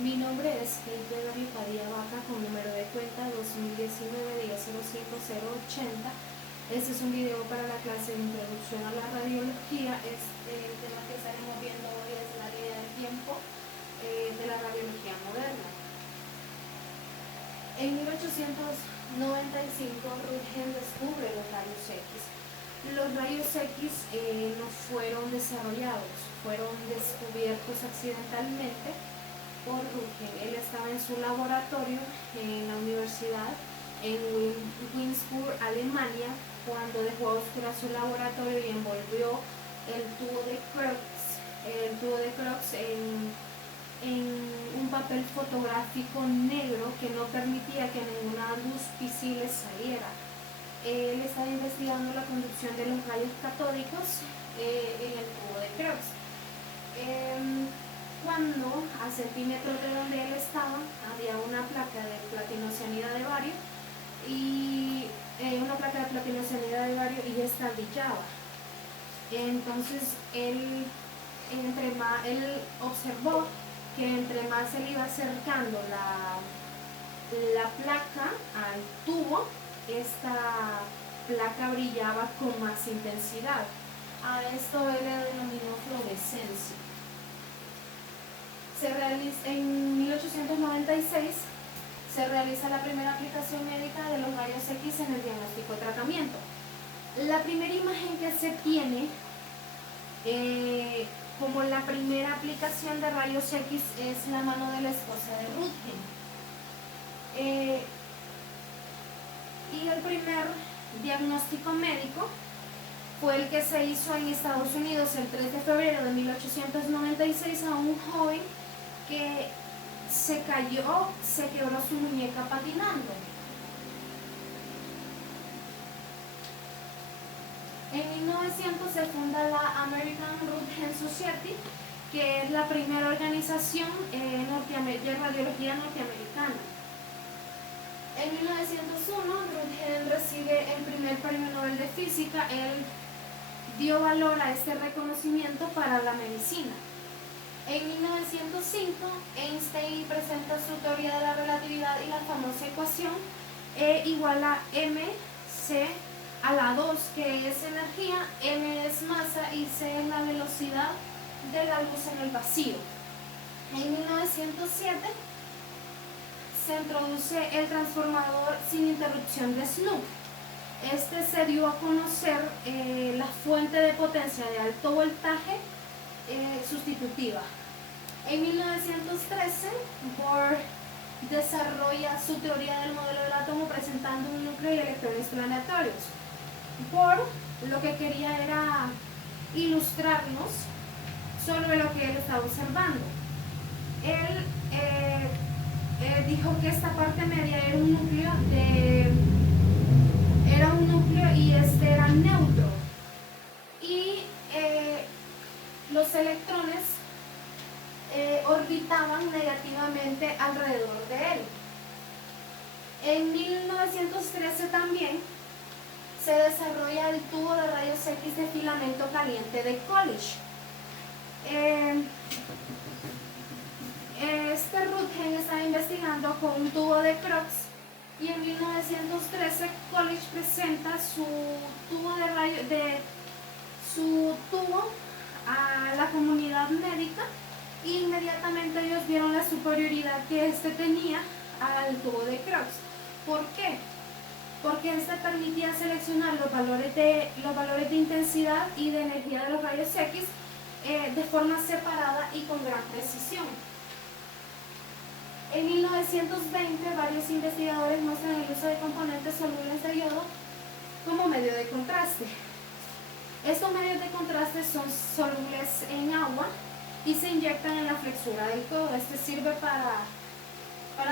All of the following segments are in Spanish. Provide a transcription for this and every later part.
Mi nombre es Kate Gaby Padilla Vaca con número de cuenta 2019-1005-080. Este es un video para la clase de introducción a la radiología. El tema que estaremos viendo hoy es la línea del tiempo de la radiología moderna. En 1895 Röntgen descubre los rayos X. Los rayos X no fueron desarrollados, fueron descubiertos accidentalmente por Röntgen. Él estaba en su laboratorio en la universidad en Würzburg, Alemania, cuando dejó a oscuras su laboratorio y envolvió el tubo de Crookes en un papel fotográfico negro que no permitía que ninguna luz visible saliera. Él estaba investigando la conducción de los rayos catódicos en el tubo de Crookes. Cuando a centímetros de donde él estaba había una placa de platinocianida de bario y esta brillaba. Entonces él observó que entre más se le iba acercando la placa al tubo, esta placa brillaba con más intensidad. A esto él le denominó fluorescencia. En 1896 se realiza la primera aplicación médica de los rayos X en el diagnóstico y tratamiento. La primera imagen que se tiene como la primera aplicación de rayos X es la mano de la esposa de Röntgen. Y el primer diagnóstico médico fue el que se hizo en Estados Unidos el 3 de febrero de 1896 a un joven que se cayó, se quebró su muñeca patinando. En 1900 se funda la American Röntgen Society, que es la primera organización de radiología norteamericana. En 1901 Röntgen recibe el primer premio Nobel de Física. Él dio valor a este reconocimiento para la medicina. En 1905 Einstein presenta su teoría de la relatividad y la famosa ecuación E igual a mc a la 2, que es energía, m es masa y c es la velocidad de la luz en el vacío. En 1907 se introduce el transformador sin interrupción de Snoop. Este se dio a conocer la fuente de potencia de alto voltaje sustitutiva. En 1913 Bohr desarrolla su teoría del modelo del átomo presentando un núcleo y electrones planetorios. Bohr lo que quería era ilustrarnos sobre lo que él estaba observando. Él dijo que esta parte media era un núcleo y este era neutro, y los electrones orbitaban negativamente alrededor de él. En 1913 también se desarrolla el tubo de rayos X de filamento caliente de Coolidge. Röntgen estaba investigando con un tubo de Crookes y en 1913 Coolidge presenta su tubo a la comunidad médica e inmediatamente ellos vieron la superioridad que este tenía al tubo de Crookes. ¿Por qué? Porque este permitía seleccionar los valores de intensidad y de energía de los rayos X de forma separada y con gran precisión. En 1920 varios investigadores muestran el uso de componentes solubles de yodo como medio de contraste. Estos medios de contraste son solubles en agua y se inyectan en la flexura del codo. Este sirve para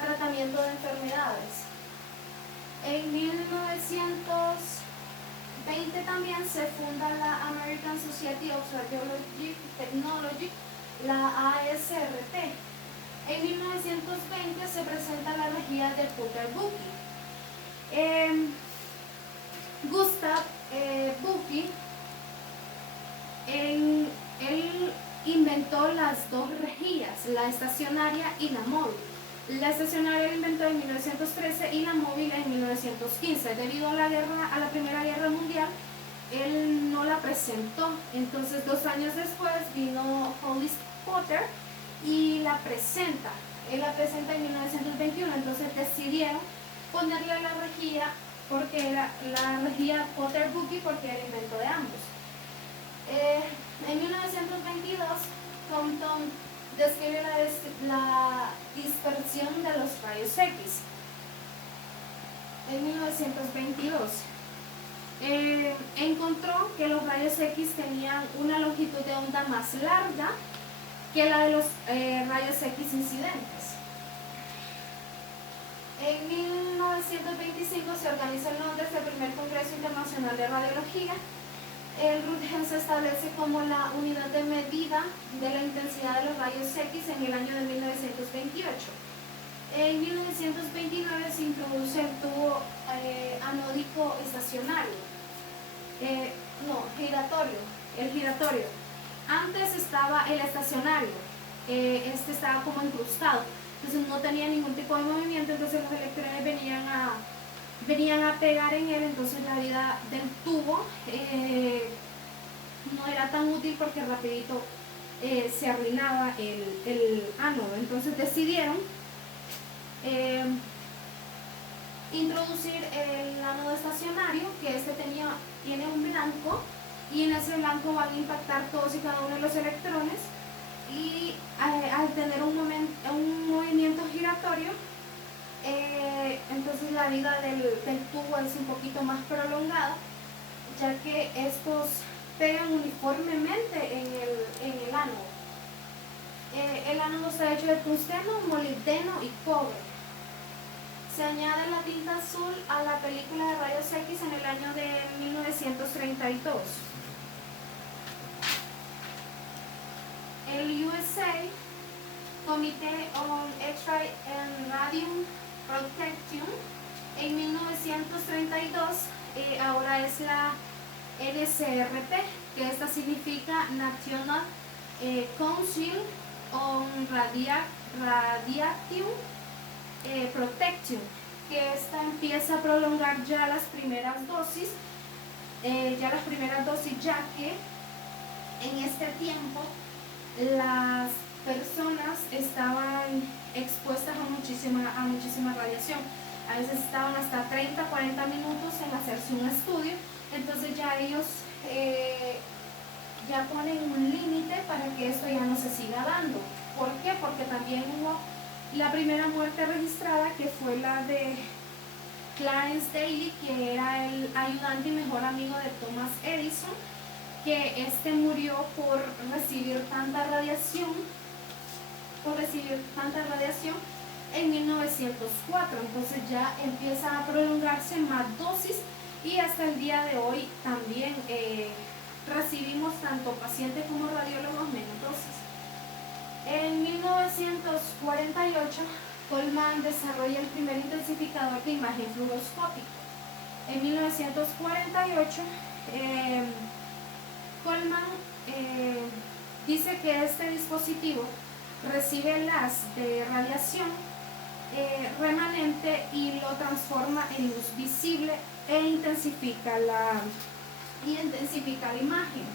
tratamiento de enfermedades. En 1920 también se funda la American Society of Radiologic Technology, la ASRT. En 1920 se presenta la energía de Potter-Bucky. Gustav Bucky, él inventó las dos rejillas, la estacionaria y la móvil. La estacionaria la inventó en 1913 y la móvil en 1915. Debido a la Primera Guerra Mundial, él no la presentó. Entonces 2 años después vino Hollis Potter y la presenta. Él la presenta en 1921. Entonces decidieron ponerle la rejilla, porque era la rejilla Potter Boogie, porque era invento de ambos. En 1922, Compton describe la dispersión de los rayos X. En 1922 encontró que los rayos X tenían una longitud de onda más larga que la de los rayos X incidentes. En 1925 se organiza en Londres el primer Congreso Internacional de Radiología. El Röntgen se establece como la unidad de medida de la intensidad de los rayos X en el año de 1928. En 1929 se introduce el tubo anódico estacionario, el giratorio. Antes estaba el estacionario, este estaba como incrustado, entonces no tenía ningún tipo de movimiento, entonces los electrones venían a pegar en él, entonces la vida del tubo no era tan útil porque rapidito se arruinaba el ánodo. Entonces decidieron introducir el ánodo estacionario, que tiene un blanco, y en ese blanco van a impactar todos y cada uno de los electrones, y al tener un movimiento giratorio, entonces la vida del tubo es un poquito más prolongada, ya que estos pegan uniformemente en el ánodo. El ánodo está hecho de tungsteno, molibdeno y cobre. Se añade la tinta azul a la película de rayos X en el año de 1932. El USA Committee on X-ray and Radium Protection en 1932, ahora es la NCRP, que esta significa National Council on Radiation Protection, que esta empieza a prolongar ya las primeras dosis, ya que en este tiempo las personas estaban expuestas a muchísima radiación. A veces estaban hasta 30-40 minutos en hacerse un estudio, entonces ya ellos ya ponen un límite para que esto ya no se siga dando. ¿Por qué? Porque también hubo la primera muerte registrada, que fue la de Clarence Daly, que era el ayudante y mejor amigo de Thomas Edison, que murió por recibir tanta radiación en 1904. Entonces ya empieza a prolongarse más dosis, y hasta el día de hoy también recibimos tanto pacientes como radiólogos menos dosis. En 1948 Coleman desarrolla el primer intensificador de imagen fluoroscópico. En 1948 Coleman dice que este dispositivo recibe el haz de radiación remanente y lo transforma en luz visible e intensifica la imagen.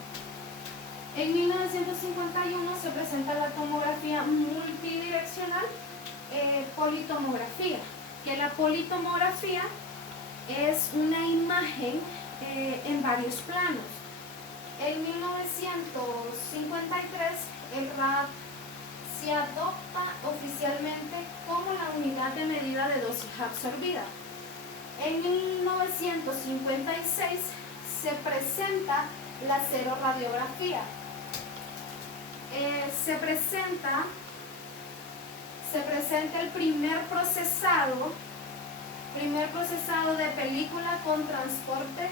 En 1951 se presenta la tomografía multidireccional, politomografía, que la politomografía es una imagen en varios planos. En 1953 el rad se adopta oficialmente como la unidad de medida de dosis absorbida. En 1956 se presenta la seroradiografía. Se presenta el primer procesado de película con transporte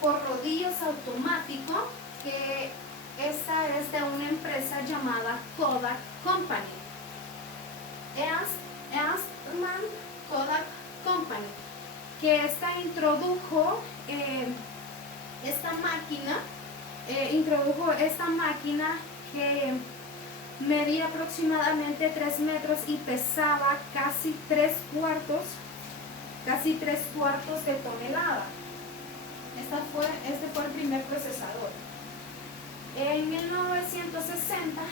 por rodillos automático, que esta es de una empresa llamada Kodak Company, Eastman Kodak Company, que introdujo esta máquina que medía aproximadamente 3 metros y pesaba casi 3 cuartos de tonelada. Este fue el primer procesador. En 1960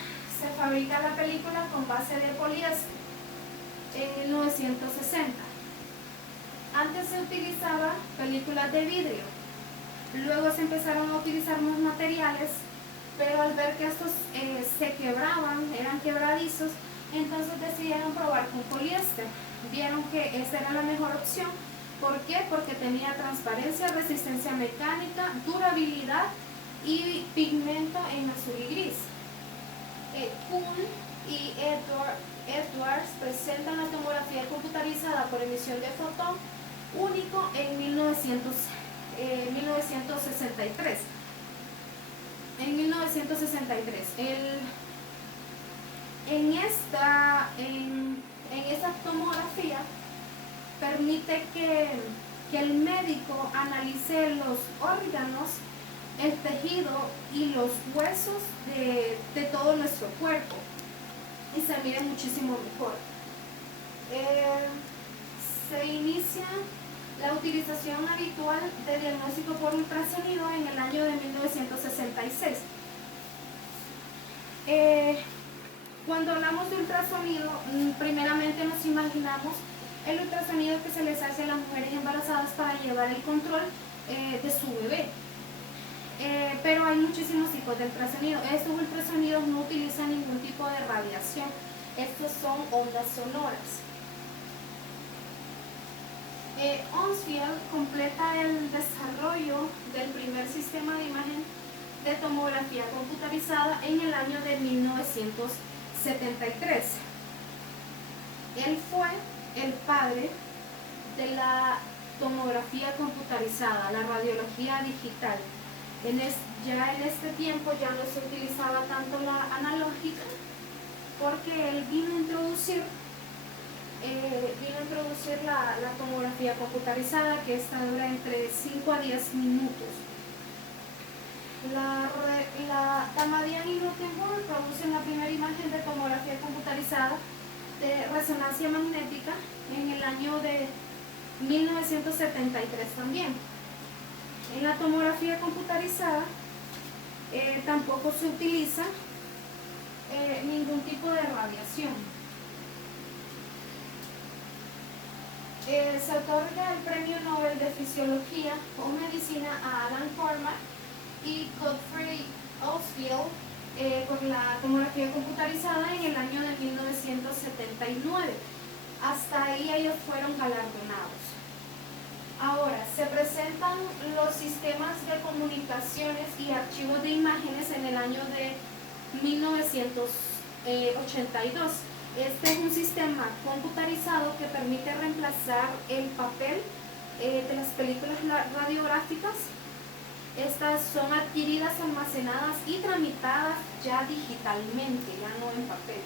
se fabrica la película con base de poliéster. En 1960. Antes se utilizaba películas de vidrio. Luego se empezaron a utilizar unos materiales, pero al ver que estos se quebraban, eran quebradizos, entonces decidieron probar con poliéster. Vieron que esta era la mejor opción. ¿Por qué? Porque tenía transparencia, resistencia mecánica, durabilidad y pigmento en azul y gris. Kuhn y Edwards presentan la tomografía computarizada por emisión de fotón único en 1963. En 1963. En esta tomografía permite que el médico analice los órganos, el tejido y los huesos de todo nuestro cuerpo y se mire muchísimo mejor. Se inicia la utilización habitual de diagnóstico por ultrasonido en el año de 1966. Cuando hablamos de ultrasonido, primeramente nos imaginamos el ultrasonido que se les hace a las mujeres embarazadas para llevar el control de su bebé. Pero hay muchísimos tipos de ultrasonido. Estos ultrasonidos no utilizan ningún tipo de radiación. Estos son ondas sonoras. Onsfield completa el desarrollo del primer sistema de imagen de tomografía computarizada en el año de 1973. Él fue el padre de la tomografía computarizada, la radiología digital. Ya en este tiempo ya no se utilizaba tanto la analógica, porque él vino a introducir la tomografía computarizada, que esta dura entre 5 a 10 minutos. Tamadian y Rutherford producen la primera imagen de tomografía computarizada de resonancia magnética en el año de 1973 también. En la tomografía computarizada tampoco se utiliza ningún tipo de radiación. Se otorga el Premio Nobel de Fisiología o Medicina a Alan Cormack y Godfrey Osfield por la tomografía computarizada en el año de 1979. Hasta ahí ellos fueron galardonados. Ahora, se presentan los sistemas de comunicaciones y archivos de imágenes en el año de 1982. Este es un sistema computarizado que permite reemplazar el papel de las películas radiográficas. Estas son adquiridas, almacenadas y tramitadas ya digitalmente, ya no en papel.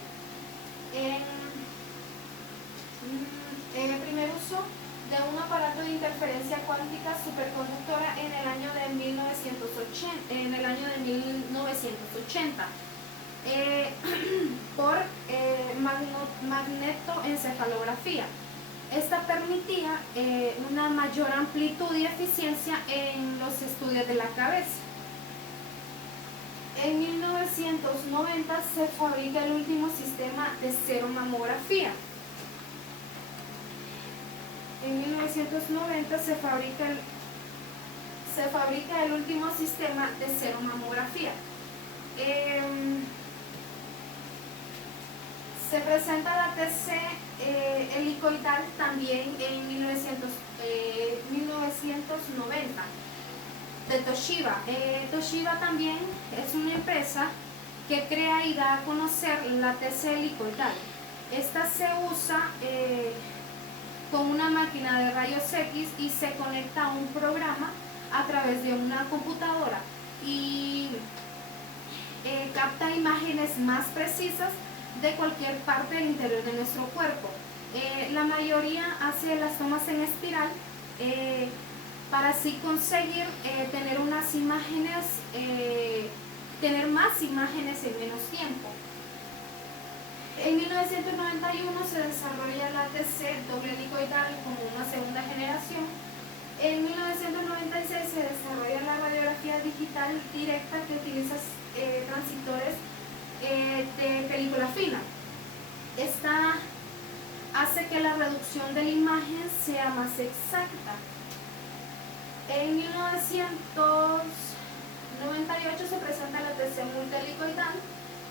El primer uso de un aparato de interferencia cuántica superconductora en el año de 1980. Por magnetoencefalografía. Esta permitía una mayor amplitud y eficiencia en los estudios de la cabeza. En 1990 se fabrica el último sistema de seromamografía. En 1990 se fabrica el último sistema de seromamografía. Se presenta la TC helicoidal también en 1990 de Toshiba. Toshiba también es una empresa que crea y da a conocer la TC helicoidal. Esta se usa con una máquina de rayos X y se conecta a un programa a través de una computadora y capta imágenes más precisas de cualquier parte del interior de nuestro cuerpo. La mayoría hace las tomas en espiral para así conseguir tener unas imágenes tener más imágenes en menos tiempo. En 1991 se desarrolla la TC doble helicoidal como una segunda generación. En 1996 se desarrolla la radiografía digital directa que utiliza transistores de película fina. Esta hace que la reducción de la imagen sea más exacta. En 1998 se presenta la TC multihelicoidal.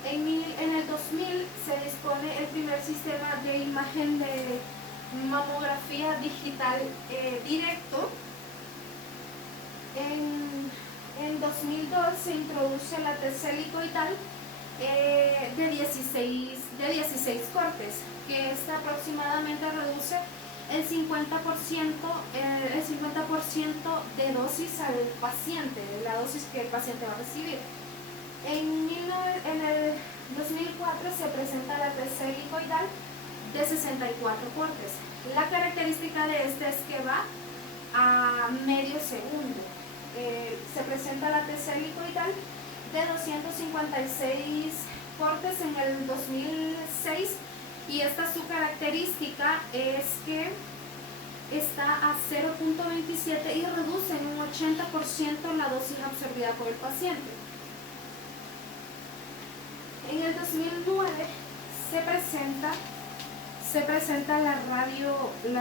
En el 2000 se dispone el primer sistema de imagen de mamografía digital directo. En 2002 se introduce la TC helicoidal de 16 cortes, que esta aproximadamente reduce el 50% de dosis al paciente, de la dosis que el paciente va a recibir. En el 2004 se presenta la TC helicoidal de 64 cortes. La característica de este es que va a medio segundo. Se presenta la TC helicoidal de 256 cortes en el 2006 y su característica es que está a 0.27 y reduce en un 80% la dosis absorbida por el paciente. En el 2009 se presenta la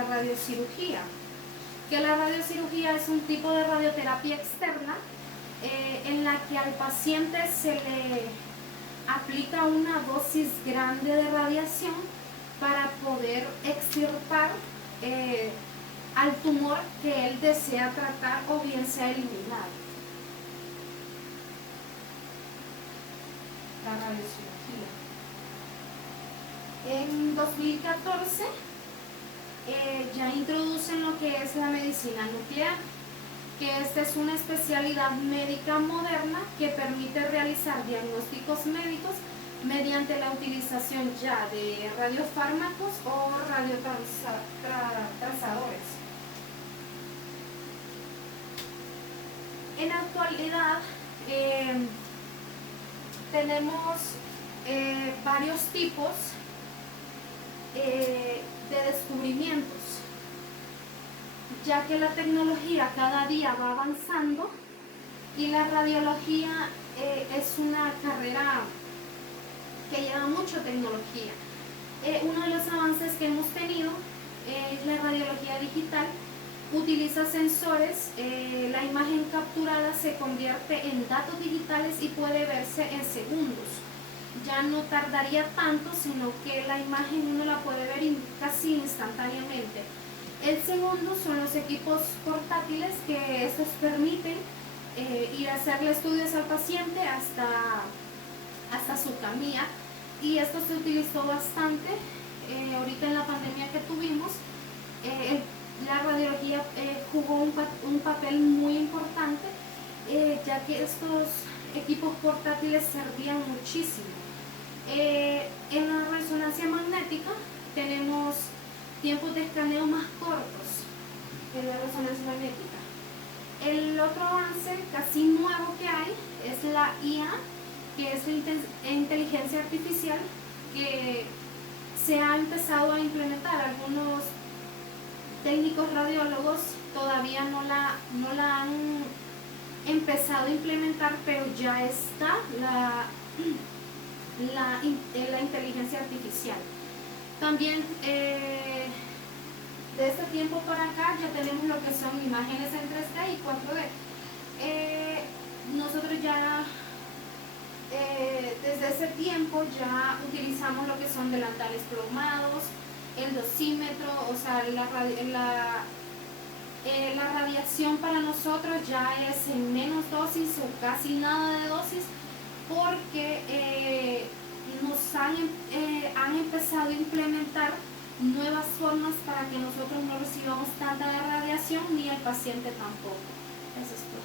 radiocirugía, que la radiocirugía es un tipo de radioterapia externa en la que al paciente se le aplica una dosis grande de radiación para poder extirpar al tumor que él desea tratar o bien sea eliminar. La radiocirugía. En 2014 ya introducen lo que es la medicina nuclear, que esta es una especialidad médica moderna que permite realizar diagnósticos médicos mediante la utilización ya de radiofármacos o radiotrazadores. En la actualidad tenemos varios tipos de descubrimientos, ya que la tecnología cada día va avanzando y la radiología es una carrera que lleva mucha tecnología. Uno de los avances que hemos tenido es la radiología digital. Utiliza sensores, la imagen capturada se convierte en datos digitales y puede verse en segundos. Ya no tardaría tanto, sino que la imagen uno la puede ver casi instantáneamente. El segundo son los equipos portátiles, que estos permiten ir a hacerle estudios al paciente hasta su camilla, y esto se utilizó bastante ahorita en la pandemia que tuvimos. La radiología jugó un papel muy importante, ya que estos equipos portátiles servían muchísimo. En la resonancia magnética tenemos tiempos de escaneo más cortos en la resonancia magnética. El otro avance casi nuevo que hay es la IA, que es la inteligencia artificial, que se ha empezado a implementar. Algunos técnicos radiólogos todavía no la han empezado a implementar, pero ya está la inteligencia artificial. También de este tiempo para acá ya tenemos lo que son imágenes en 3D y 4D. Nosotros ya desde ese tiempo ya utilizamos lo que son delantales plomados, el dosímetro, o sea, la radiación para nosotros ya es en menos dosis o casi nada de dosis, porque han empezado a implementar nuevas formas para que nosotros no recibamos tanta radiación ni el paciente tampoco. Eso es todo.